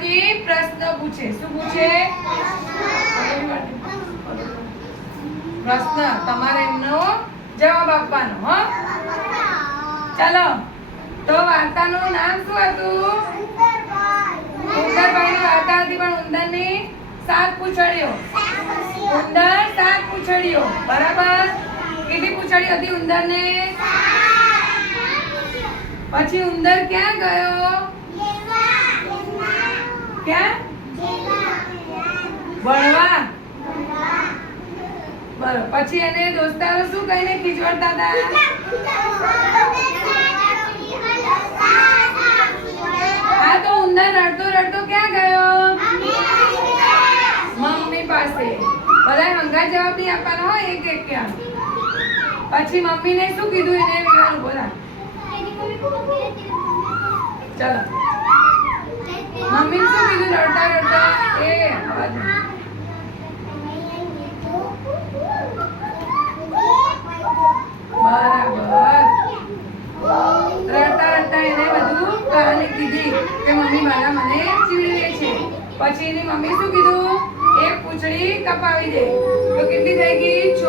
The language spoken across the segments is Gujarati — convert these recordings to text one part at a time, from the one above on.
પૂછે. શું પૂછે? પ્રશ્ન. તમારે એમનો જવાબ આપવાનો, હ? ચાલો. તો વાર્તાનું નામ શું હતું? ઉંદરભાઈની વાર્તા હતી પણ ઉંદરની સાત પૂછડીઓ. ઉંદર સાત પૂછડીઓ. બરાબર? કેટલી પૂછડીઓ હતી ઉંદર ને પછી ઉંદર ક્યાં ગયો? ક્યાં? ભણવા બરોબર પછી એને દોસ્તારો શું કહીને ખીજવડતા હતા? હા તો ઉંદર રડતો રડતો ક્યાં ગયો? મમ્મી પાસે. બધા હંગા જવાબ નહીં આપવાનો હોય એક એક ક્યાં? પછી મમ્મીને શું કીધું એને? વિવાનું બોલા ચલો મમ્મી શું કીધું રડતા રડતા એ અવાજ નહીં. બરાબર રડતા રડતા એને બધું કહાની કે મમ્મી મારા મને ચીડવે છે. પછી એની મમ્મી શું કીધું? એક પૂંછડી કપાવી દે. તો કેટલી થઈ ગઈ? છ.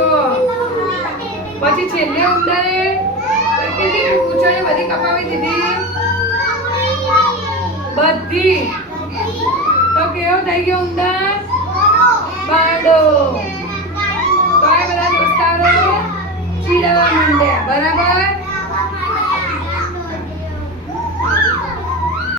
પછી છેલ્લે ઉંદરે કેટલી પૂંછડી બધી કપાવી દીધી? બધી. તો કેવો થઈ ગયો ઉંદર?